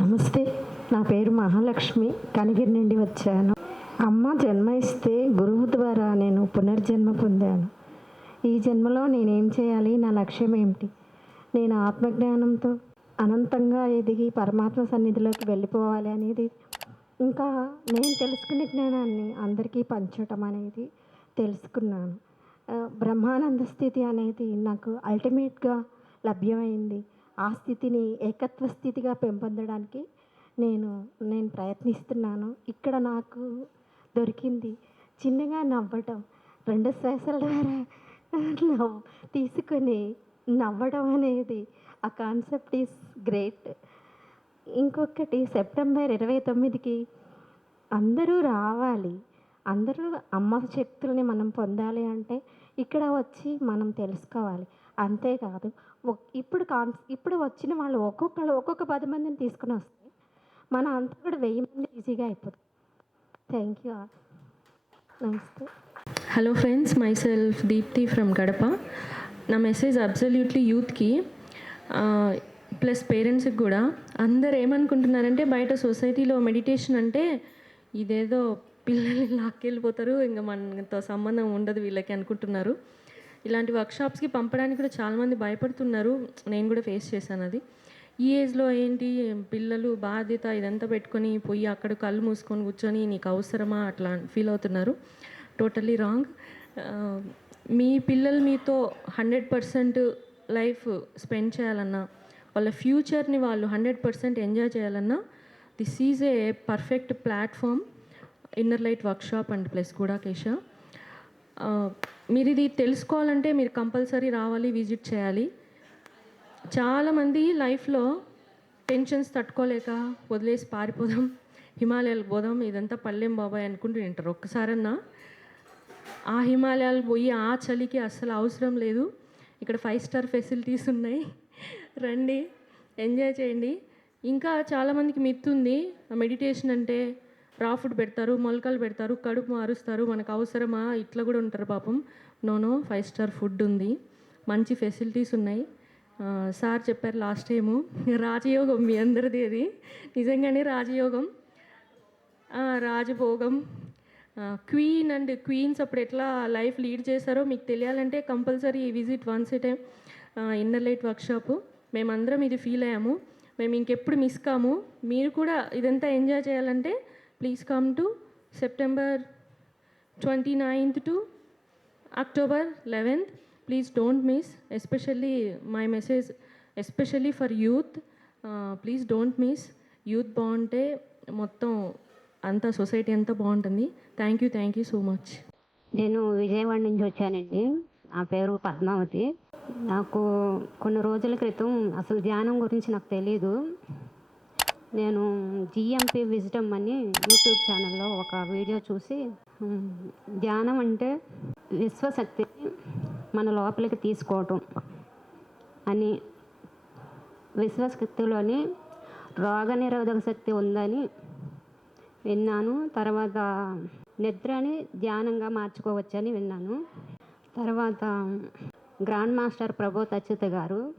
నమస్తే. నా పేరు మహాలక్ష్మి. కనిగిరి నుండి వచ్చాను. అమ్మ జన్మ ఇస్తే గురువు ద్వారా నేను పునర్జన్మ పొందాను. ఈ జన్మలో నేనేం చేయాలి? నా లక్ష్యం ఏమిటి? నేను ఆత్మజ్ఞానంతో అనంతంగా ఎదిగి పరమాత్మ సన్నిధిలోకి వెళ్ళిపోవాలి అనేది. ఇంకా నేను తెలుసుకునే జ్ఞానాన్ని అందరికీ పంచటం అనేది తెలుసుకున్నాను. బ్రహ్మానంద స్థితి అనేది నాకు అల్టిమేట్గా లభ్యమైంది. ఆ స్థితిని ఏకత్వ స్థితిగా పెంపొందడానికి నేను నేను ప్రయత్నిస్తున్నాను. ఇక్కడ నాకు దొరికింది చిన్నగా నవ్వటం. రెండు శ్వాసల ద్వారా నవ్వు తీసుకొని నవ్వడం అనేది ఆ కాన్సెప్ట్ ఈస్ గ్రేట్. ఇంకొకటి సెప్టెంబర్ ఇరవై తొమ్మిదికి అందరూ రావాలి. అందరూ అమ్మ శక్తుల్ని మనం పొందాలి అంటే ఇక్కడ వచ్చి మనం తెలుసుకోవాలి. అంతేకాదు ఇప్పుడు కాన్ ఇప్పుడు వచ్చిన వాళ్ళు ఒక్కొక్కరు ఒక్కొక్క పది మందిని తీసుకుని వస్తే మన అంతా కూడా వెయ్యి మంది ఈజీగా అయిపోతుంది థ్యాంక్ యూ నమస్తే. Hello friends myself Deepti from Kadapa నా మెసేజ్ అబ్సల్యూట్లీ యూత్కి ప్లస్ పేరెంట్స్కి కూడా. అందరు ఏమనుకుంటున్నారంటే బయట సొసైటీలో మెడిటేషన్ అంటే ఇదేదో పిల్లల్ని లాక్కెళ్ళిపోతారు ఇంకా మనతో సంబంధం ఉండదు వీళ్ళకి అనుకుంటున్నారు. ఇలాంటి వర్క్షాప్స్కి పంపడానికి కూడా చాలామంది భయపడుతున్నారు. నేను కూడా ఫేస్ చేశాను అది. ఈ ఏజ్లో ఏంటి? పిల్లలు బాధ్యత ఇదంతా పెట్టుకొని పోయి అక్కడ కళ్ళు మూసుకొని కూర్చొని నీకు అవసరమా? అట్లా ఫీల్ అవుతున్నారు. టోటల్లీ రాంగ్ మీ పిల్లలు మీతో హండ్రెడ్ పర్సెంట్ లైఫ్ స్పెండ్ చేయాలన్నా వాళ్ళ ఫ్యూచర్ని వాళ్ళు హండ్రెడ్ పర్సెంట్ ఎంజాయ్ చేయాలన్నా this is a perfect platform inner light workshop and plus కూడా కేశ మీరు ఇది తెలుసుకోవాలంటే మీరు కంపల్సరీ రావాలి విజిట్ చేయాలి. చాలామంది లైఫ్లో టెన్షన్స్ తట్టుకోలేక వదిలేసి పారిపోదాం హిమాలయాలకు పోదాం ఇదంతా పల్లెం బాబాయ్ అనుకుంటూ వింటారు. ఒక్కసారన్నా ఆ హిమాలయాలు పోయి ఆ చలికి అస్సలు అవసరం లేదు. ఇక్కడ ఫైవ్ స్టార్ ఫెసిలిటీస్ ఉన్నాయి. రండి ఎంజాయ్ చేయండి. ఇంకా చాలామందికి మిత్ ఉంది మెడిటేషన్ అంటే రా ఫుడ్ పెడతారు మొలకలు పెడతారు కడుపు మారుస్తారు. మనకు అవసరమా? ఇట్లా కూడా ఉంటారు పాపం. నోనో ఫైవ్ స్టార్ ఫుడ్ ఉంది. మంచి ఫెసిలిటీస్ ఉన్నాయి. సార్ చెప్పారు లాస్ట్ టైము. రాజయోగం మీ అందరిది అది. నిజంగానే రాజయోగం. రాజభోగం. క్వీన్ అండ్ క్వీన్స్ అప్పుడు ఎట్లా లైఫ్ లీడ్ చేశారో మీకు తెలియాలంటే compulsory visit once a time inner light workshop మేమందరం ఇది ఫీల్ అయ్యాము. మేము ఇంకెప్పుడు మిస్ కాము. మీరు కూడా ఇదంతా ఎంజాయ్ చేయాలంటే please come to September twenty ninth to October eleventh please don't miss especially my message especially for youth please don't miss youth బాగుంటే మొత్తం అంతా సొసైటీ అంతా బాగుంటుంది. Thank you thank you so much నేను విజయవాడ నుంచి వచ్చానండి. నా పేరు పద్మావతి. నాకు కొన్ని రోజుల క్రితం అసలు ధ్యానం గురించి నాకు తెలీదు. నేను జిఎంపి విజిటమ్ అని యూట్యూబ్ ఛానల్లో ఒక వీడియో చూసి ధ్యానం అంటే విశ్వశక్తిని మన లోపలికి తీసుకోవటం అని విశ్వశక్తిలోని రోగ నిరోధక శక్తి ఉందని విన్నాను. తర్వాత నిద్రని ధ్యానంగా మార్చుకోవచ్చని విన్నాను. తర్వాత గ్రాండ్ మాస్టర్ ప్రభోత్ అచ్యుత గారు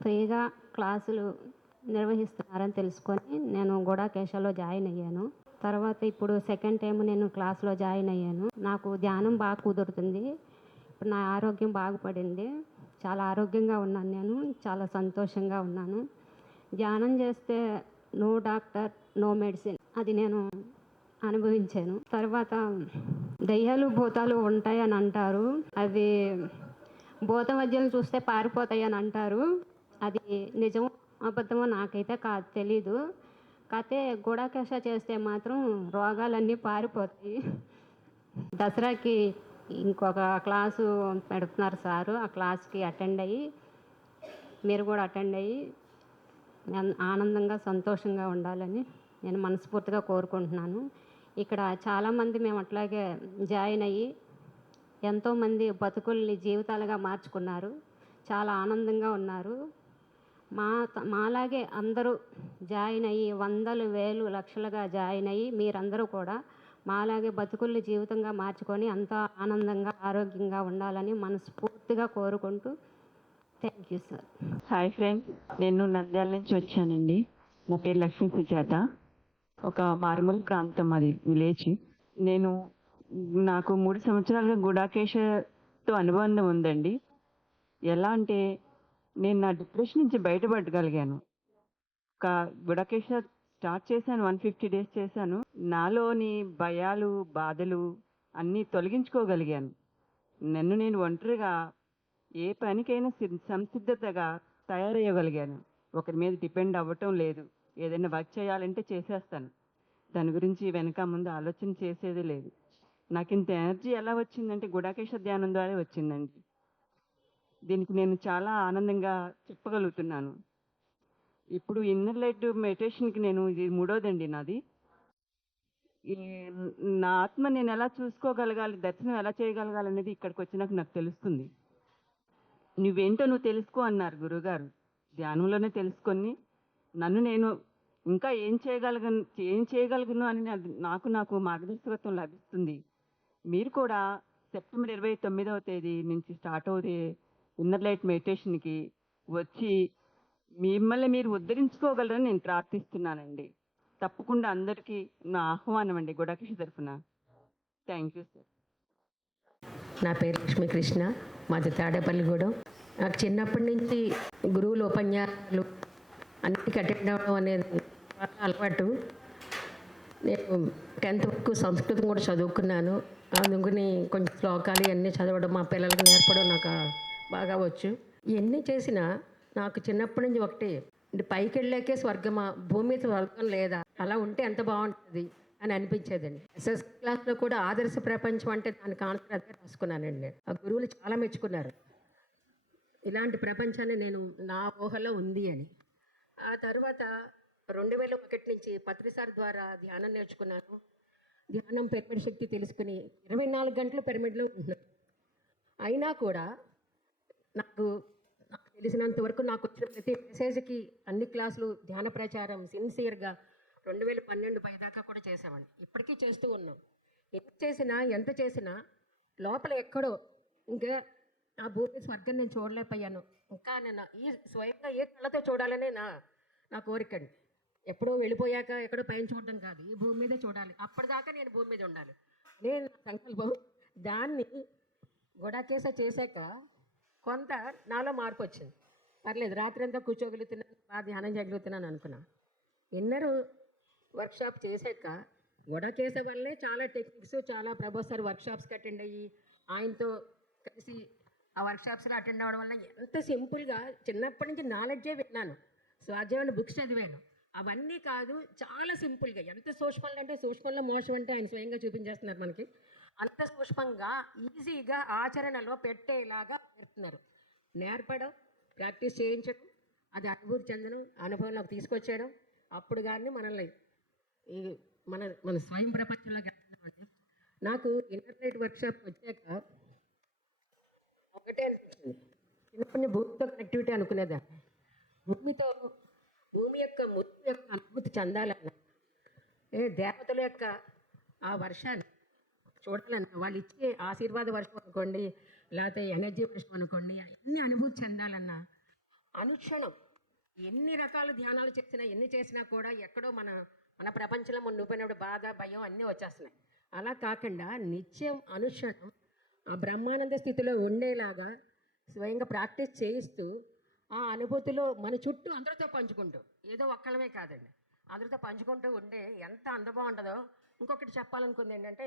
ఫ్రీగా క్లాసులు నిర్వహిస్తున్నారని తెలుసుకొని నేను గుడాకేశలో జాయిన్ అయ్యాను. తర్వాత ఇప్పుడు సెకండ్ టైం నేను క్లాస్లో జాయిన్ అయ్యాను. నాకు ధ్యానం బాగా కుదురుతుంది. ఇప్పుడు నా ఆరోగ్యం బాగుపడింది. చాలా ఆరోగ్యంగా ఉన్నాను నేను. చాలా సంతోషంగా ఉన్నాను. ధ్యానం చేస్తే నో డాక్టర్ నో మెడిసిన్ అది నేను అనుభవించాను. తర్వాత దయ్యాలు భూతాలు ఉంటాయని అంటారు. అవి భూత మధ్యలు చూస్తే పారిపోతాయి అని అంటారు. అది నిజం అబద్ధమో నాకైతే కా తెలీదు. కాకపోతే గుడాకేశ చేస్తే మాత్రం రోగాలన్నీ పారిపోతాయి. దసరాకి ఇంకొక క్లాసు పెడుతున్నారు సారు. ఆ క్లాస్కి అటెండ్ అయ్యి మీరు కూడా అటెండ్ అయ్యి ఆనందంగా సంతోషంగా ఉండాలని నేను మనస్ఫూర్తిగా కోరుకుంటున్నాను. ఇక్కడ చాలామంది మేము అట్లాగే జాయిన్ అయ్యి ఎంతోమంది బతుకుల్ని జీవితాలుగా మార్చుకున్నారు. చాలా ఆనందంగా ఉన్నారు. మా మాలాగే అందరూ జాయిన్ అయ్యి వందలు వేలు లక్షలుగా జాయిన్ అయ్యి మీరందరూ కూడా మాలాగే బతుకుల్ని జీవితంగా మార్చుకొని అంతా ఆనందంగా ఆరోగ్యంగా ఉండాలని మనస్ఫూర్తిగా కోరుకుంటూ thank you sir. Hi friends నేను నంద్యాల నుంచి వచ్చానండి. నా పేరు లక్ష్మీ సుజాత. ఒక మారుమూల ప్రాంతం అది విలేజ్. నేను నాకు మూడు సంవత్సరాలుగా గుడాకేశతో అనుబంధం ఉందండి. ఎలా అంటే నేను నా డిప్రెషన్ నుంచి బయటపడగలిగాను. ఒక గుడాకేశ స్టార్ట్ చేశాను వన్ ఫిఫ్టీ డేస్ చేశాను. నాలోని భయాలు బాధలు అన్నీ తొలగించుకోగలిగాను. నన్ను నేను ఒంటరిగా ఏ పనికైనా సంసిద్ధతగా తయారయ్యగలిగాను. ఒకరి మీద డిపెండ్ అవ్వటం లేదు. ఏదైనా వర్క్ చేయాలంటే చేసేస్తాను. దాని గురించి వెనక ముందు ఆలోచన చేసేది లేదు. నాకు ఇంత ఎనర్జీ ఎలా వచ్చిందంటే గుడాకేశ ధ్యానం ద్వారా వచ్చిందండి. దీనికి నేను చాలా ఆనందంగా చెప్పగలుగుతున్నాను. ఇప్పుడు ఇన్నర్ లైట్ మెడిటేషన్కి నేను ఇది మూడోదండి నాది. ఈ నా ఆత్మ నేను ఎలా చూసుకోగలగాలి దర్శనం ఎలా చేయగలగాలి అనేది ఇక్కడికి వచ్చినాక నాకు తెలుస్తుంది. నువ్వేంటో నువ్వు తెలుసుకో అన్నారు గురువుగారు ధ్యానంలోనే తెలుసుకొని నన్ను నేను ఇంకా ఏం చేయగలగ ఏం చేయగలను అని నాకు నాకు మార్గదర్శకత్వం లభిస్తుంది. మీరు కూడా సెప్టెంబర్ ఇరవై తొమ్మిదవ తేదీ నుంచి స్టార్ట్ అవుతే ఇన్నర్ లైట్ మెడిటేషన్కి వచ్చి మిమ్మల్ని మీరు ఉద్ధరించుకోగలరని నేను ప్రార్థిస్తున్నానండి. తప్పకుండా అందరికీ నా ఆహ్వానం అండి గుడాకృష్ణ తరఫున. థ్యాంక్ యూ సార్ నా పేరు లక్ష్మీకృష్ణ మాది తాడేపల్లిగూడెం. నాకు చిన్నప్పటి నుంచి గురువులు ఉపన్యాసాలు అన్నిటికీ అటెండ్ అవ్వడం అనేది అలవాటు. నేను టెన్త్ వరకు సంస్కృతం కూడా చదువుకున్నాను. అందుకని కొంచెం శ్లోకాలు ఇవన్నీ చదవడం మా పిల్లలకి నేర్పడం నాకు బాగా వచ్చు ఇవన్నీ చేసినా నాకు చిన్నప్పటి నుంచి ఒకటి పైకి వెళ్ళాకే స్వర్గమా భూమి మీద స్వర్గం లేదా అలా ఉంటే ఎంత బాగుంటుంది అని అనిపించేదండి. ఎస్ఎస్ క్లాస్లో కూడా ఆదర్శ ప్రపంచం అంటే దాని ఆన్సర్ అదే రాసుకున్నానండి. నేను ఆ గురువులు చాలా మెచ్చుకున్నారు. ఇలాంటి ప్రపంచాన్ని నేను నా ఊహలో ఉంది అని. ఆ తర్వాత రెండు వేల ఒకటి నుంచి పత్రిసార్ ద్వారా ధ్యానం నేర్చుకున్నాను. ధ్యానం పిరమిడ్ శక్తి తెలుసుకుని ఇరవై నాలుగు గంటలు పిరమిడ్లో ఉంటున్నాను. అయినా కూడా నాకు నాకు తెలిసినంత వరకు నాకు వచ్చిన ప్రతి మెసేజ్కి అన్ని క్లాసులు ధ్యాన ప్రచారం సిన్సియర్గా రెండు వేల పన్నెండు పైదాకా కూడా చేసామండి ఇప్పటికీ చేస్తూ ఉన్నాం. ఎంత చేసినా ఎంత చేసినా లోపల ఎక్కడో ఇంకా ఆ భూమి స్వర్గం నేను చూడలేకపోయాను. ఇంకా నేను ఈ స్వయంగా ఏ కళ్ళతో చూడాలనే నా నా కోరికండి ఎప్పుడో వెళ్ళిపోయాక ఎక్కడో పైన చూడడం కాదు. ఈ భూమి మీదే చూడాలి. అప్పటిదాకా నేను భూమి మీద ఉండాలి. నేను సంకల్పం. దాన్ని గొడాకేస చేశాక కొంత నాలో మార్పు వచ్చింది పర్లేదు రాత్రంతా కూర్చోగలుగుతున్నాను బాగా ధ్యానం చేయగలుగుతున్నాను అనుకున్నా. ఎన్నరూ వర్క్షాప్ చేశాక గొడవ చేసే వల్లే చాలా టెక్నిక్స్ చాలా ప్రభా సార్ వర్క్షాప్స్కి అటెండ్ అయ్యి ఆయనతో కలిసి ఆ వర్క్షాప్స్లో అటెండ్ అవ్వడం వల్ల ఎంత సింపుల్గా చిన్నప్పటి నుంచి నాలెడ్జే విన్నాను. స్వాధ్యాయమైన బుక్స్ చదివాను. అవన్నీ కాదు చాలా సింపుల్గా. ఎంత సూక్ష్మంలో అంటే సూక్ష్మంలో మోసం అంటే ఆయన స్వయంగా చూపించేస్తున్నారు మనకి. అంత సూక్ష్మంగా ఈజీగా ఆచరణలో పెట్టేలాగా పెడుతున్నారు నేర్పడం ప్రాక్టీస్ చేయించడం అది అనుభూతి చెందడం అనుభవంలోకి తీసుకొచ్చేయడం అప్పుడు కానీ మనల్ని ఈ మన మన స్వయం ప్రపంచంలోకి వెళ్తున్నామండి నాకు ఇంటర్నెట్ వర్క్షాప్ వచ్చాక ఒకటే అనిపించింది. చిన్నప్పటి భూమితో కనెక్టివిటీ అనుకునేదాన్ని భూమితో భూమి యొక్క ముత్తు యొక్క అనుభూతి చెందాలన్న ఏ దేవతల యొక్క ఆ వర్షాన్ని చూడాలన్న వాళ్ళు ఇచ్చే ఆశీర్వాద వర్షం అనుకోండి లేకపోతే ఎనర్జీ వర్షం అనుకోండి అన్ని అనుభూతి చెందాలన్న. అనుక్షణం ఎన్ని రకాల ధ్యానాలు చేసినా ఎన్ని చేసినా కూడా ఎక్కడో మన మన ప్రపంచంలో ముండిపోయినప్పుడు బాధ భయం అన్నీ వచ్చేస్తున్నాయి. అలా కాకుండా నిత్యం అనుక్షణం ఆ బ్రహ్మానంద స్థితిలో ఉండేలాగా స్వయంగా ప్రాక్టీస్ చేయిస్తూ ఆ అనుభూతిలో మన చుట్టూ అందరితో పంచుకుంటూ ఏదో ఒక్కళ్ళమే కాదండి. అందరితో పంచుకుంటూ ఉండే ఎంత అంద ఉంటుందో ఇంకొకటి చెప్పాలనుకుంది ఏంటంటే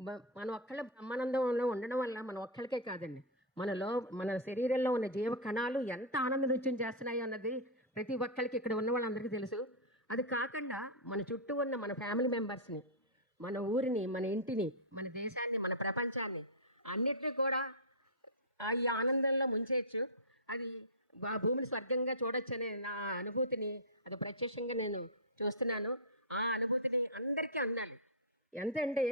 మన ఒక్కళ్ళ బ్రహ్మానందంలో ఉండడం వల్ల మన ఒక్కరికే కాదండి. మనలో మన శరీరంలో ఉన్న జీవ కణాలు ఎంత ఆనంద నృత్యం చేస్తున్నాయో అన్నది ప్రతి ఒక్కరికి ఇక్కడ ఉన్న వాళ్ళందరికీ తెలుసు. అది కాకుండా మన చుట్టూ ఉన్న మన ఫ్యామిలీ మెంబర్స్ని మన ఊరిని మన ఇంటిని మన దేశాన్ని మన ప్రపంచాన్ని అన్నిటినీ కూడా ఆ ఈ ఆనందంలో ముంచేయచ్చు. అది ఆ భూమిని స్వర్గంగా చూడొచ్చనే నా అనుభూతిని అది ప్రత్యక్షంగా నేను చూస్తున్నాను. ఆ అనుభూతిని అందరికీ అన్నాను ఎంతంటే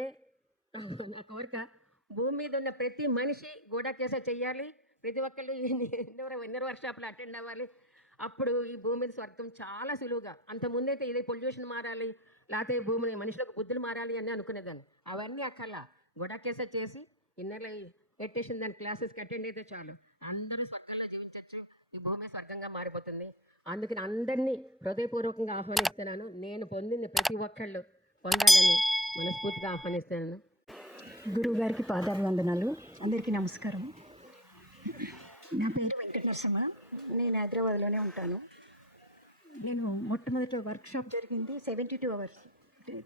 నా కోరిక భూమి మీద ఉన్న ప్రతి మనిషి గోడా కేస చేయాలి ప్రతి ఒక్కళ్ళు ఎన్నో ఎన్నో వర్క్షాప్లు అటెండ్ అవ్వాలి. అప్పుడు ఈ భూమి మీద స్వర్గం చాలా సులువుగా. అంతకుముందైతే ఇదే పొల్యూషన్ మారాలి లేకపోతే భూమిని మనుషులకు బుద్ధులు మారాలి అని అనుకునేదాన్ని. అవన్నీ అక్కర్లా. గొడకేస చేసి ఇన్నర్లో పెట్టేసిన దాని క్లాసెస్కి అటెండ్ అయితే చాలు. అందరూ స్వర్గంలో జీవించవచ్చు ఈ భూమి స్వర్గంగా మారిపోతుంది. అందుకని అందరినీ హృదయపూర్వకంగా ఆహ్వానిస్తున్నాను. నేను పొందింది ప్రతి ఒక్కళ్ళు పొందాలని మనస్ఫూర్తిగా ఆహ్వానిస్తున్నాను. గురువు గారికి పాదాభివందనాలు. అందరికీ నమస్కారం. నా పేరు వెంకట నరసమ్మ నేను హైదరాబాద్లోనే ఉంటాను. నేను మొట్టమొదటి వర్క్షాప్ జరిగింది seventy two hours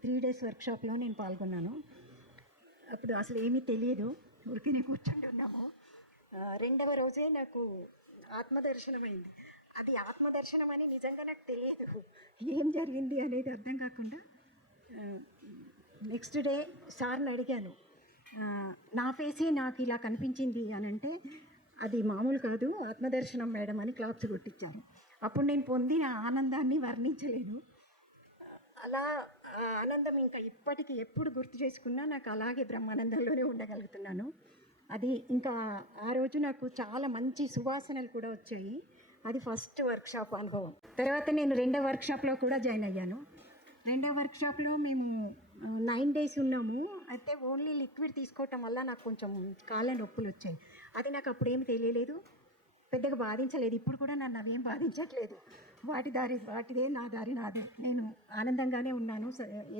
three days వర్క్షాప్లో నేను పాల్గొన్నాను. అప్పుడు అసలు ఏమీ తెలియదు. ఊరికే కూర్చుండి ఉన్నాము. రెండవ రోజే నాకు ఆత్మదర్శనమైంది. అది ఆత్మదర్శనం అని నిజంగా నాకు తెలియదు. ఏం జరిగింది అనేది అర్థం కాకుండా నెక్స్ట్ డే సార్ని అడిగాను. నా ఫేసే నాకు ఇలా కనిపించింది అని అంటే అది మామూలు కాదు ఆత్మదర్శనం మేడం అని క్లాప్స్ కొట్టించారు అప్పుడు నేను పొందిన ఆనందాన్ని వర్ణించలేను అలా ఆనందం ఇంకా ఇప్పటికీ ఎప్పుడు గుర్తు చేసుకున్నా నాకు అలాగే బ్రహ్మానందంలోనే ఉండగలుగుతున్నాను. అది ఇంకా ఆ రోజు నాకు చాలా మంచి సువాసనలు కూడా వచ్చాయి. అది ఫస్ట్ వర్క్షాప్ అనుభవం. తర్వాత నేను రెండో వర్క్షాప్లో కూడా జాయిన్ అయ్యాను. రెండో వర్క్షాప్లో మేము నైన్ డేస్ ఉన్నాము. అయితే ఓన్లీ లిక్విడ్ తీసుకోవటం వల్ల నాకు కొంచెం కాళ్ళ నొప్పులు వచ్చాయి. అది నాకు అప్పుడేమి తెలియలేదు. పెద్దగా బాధించలేదు. ఇప్పుడు కూడా నన్ను అవేం బాధించట్లేదు. వాటి దారి వాటిదే నా దారి నాదే. నేను ఆనందంగానే ఉన్నాను.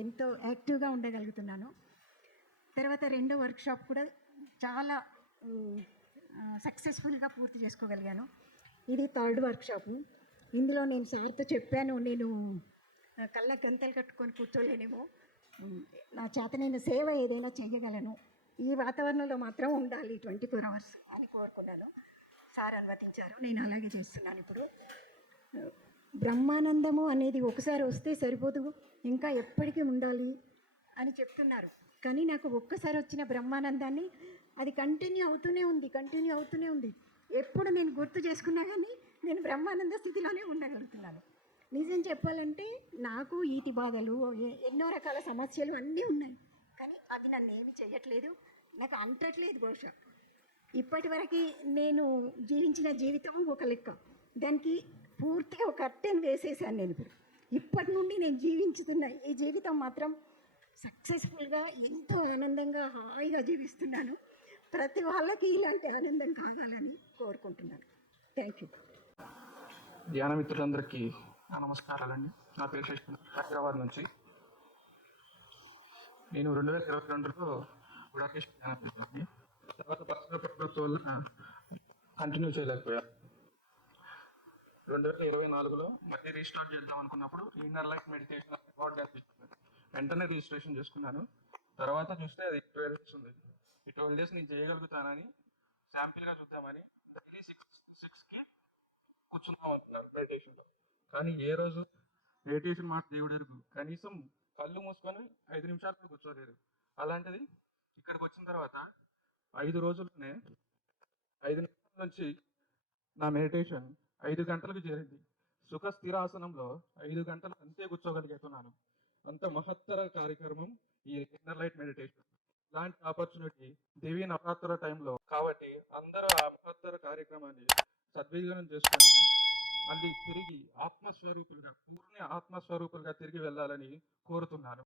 ఎంతో యాక్టివ్గా ఉండగలుగుతున్నాను. తర్వాత రెండో వర్క్షాప్ కూడా చాలా సక్సెస్ఫుల్గా పూర్తి చేసుకోగలిగాను. ఇది థర్డ్ వర్క్షాపు. ఇందులో నేను సార్తో చెప్పాను. నేను కళ్ళ గంతలు కట్టుకొని కూర్చోలేనేమో. నా చేత నేను సేవ ఏదైనా చేయగలను. ఈ వాతావరణంలో మాత్రం ఉండాలి ట్వంటీ ఫోర్ అవర్స్ అని కోరుకున్నాను. సార్ అనుమతించారు. నేను అలాగే చేస్తున్నాను ఇప్పుడు. బ్రహ్మానందము అనేది ఒకసారి వస్తే సరిపోదు. ఇంకా ఎప్పటికీ ఉండాలి అని చెప్తున్నారు. కానీ నాకు ఒక్కసారి వచ్చిన బ్రహ్మానందాన్ని అది కంటిన్యూ అవుతూనే ఉంది కంటిన్యూ అవుతూనే ఉంది. ఎప్పుడు నేను గుర్తు చేసుకున్నా కానీ నేను బ్రహ్మానంద స్థితిలోనే ఉండగలుగుతున్నాను. నిజం చెప్పాలంటే నాకు ఈటి బాధలు ఎన్నో రకాల సమస్యలు అన్నీ ఉన్నాయి. కానీ అవి నన్ను ఏమి చేయట్లేదు నాకు అంటట్లేదు ఘోష ఇప్పటి వరకు నేను జీవించిన జీవితం ఒక లెక్క. దానికి పూర్తిగా ఒక అట్టెన్ వేసేసాను నేను ఇప్పుడు. ఇప్పటి నుండి నేను జీవించుతున్న ఈ జీవితం మాత్రం సక్సెస్ఫుల్గా ఎంతో ఆనందంగా హాయిగా జీవిస్తున్నాను. ప్రతి వాళ్ళకి ఇలాంటి ఆనందం కావాలని కోరుకుంటున్నాను. థ్యాంక్ యూ ధ్యానమిత్రులందరికీ నమస్కారాలండి. నా పేరు శశి హైదరాబాద్ నుంచి. నేను రెండు వేల ఇరవై రెండులో గుడాకేష్ తర్వాత పర్సనల్ ప్రభుత్వం వల్ల కంటిన్యూ చేయలేకపోయా రెండు వేల ఇరవై నాలుగులో మళ్ళీ రీస్టార్ట్ చేద్దాం అనుకున్నప్పుడు ఇన్నర్ లైఫ్ మెడిటేషన్ అవార్డు కనిపించింది వెంటనే రిజిస్ట్రేషన్ చేసుకున్నాను. తర్వాత చూస్తే అది ట్వెల్వ్ డేస్ ఉంది. ఈ ట్వెల్వ్ డేస్ నేను చేయగలుగుతానని శాంపిల్గా చూద్దామని డైలీ సిక్స్ సిక్స్కి కూర్చుందాం అనుకున్నారు మెడిటేషన్లో కానీ ఏ రోజు? మెడిటేషన్ మాట దేవుడు ఎరుగు. కనీసం కళ్ళు మూసుకొని ఐదు నిమిషాలు కూర్చోలేరు. అలాంటిది ఇక్కడికి వచ్చిన తర్వాత ఐదు రోజుల్లోనే ఐదు నిమిషాల నుంచి నా మెడిటేషన్ ఐదు గంటలకు చేరింది. సుఖ స్థిరాసనంలో ఐదు గంటలు అంతే కూర్చోగలుగుతున్నాను అంత మహత్తర కార్యక్రమం ఈ ఇన్నర్ లైట్ మెడిటేషన్ ఇలాంటి ఆపర్చునిటీ దేవీ నవరాత్రుల టైంలో కాబట్టి అందరూ ఆ మహత్తర కార్యక్రమాన్ని సద్వినియోగం చేసుకొని మళ్ళీ తిరిగి ఆత్మస్వరూపులుగా పూర్ణ ఆత్మస్వరూపులుగా తిరిగి వెళ్ళాలని కోరుతున్నాను.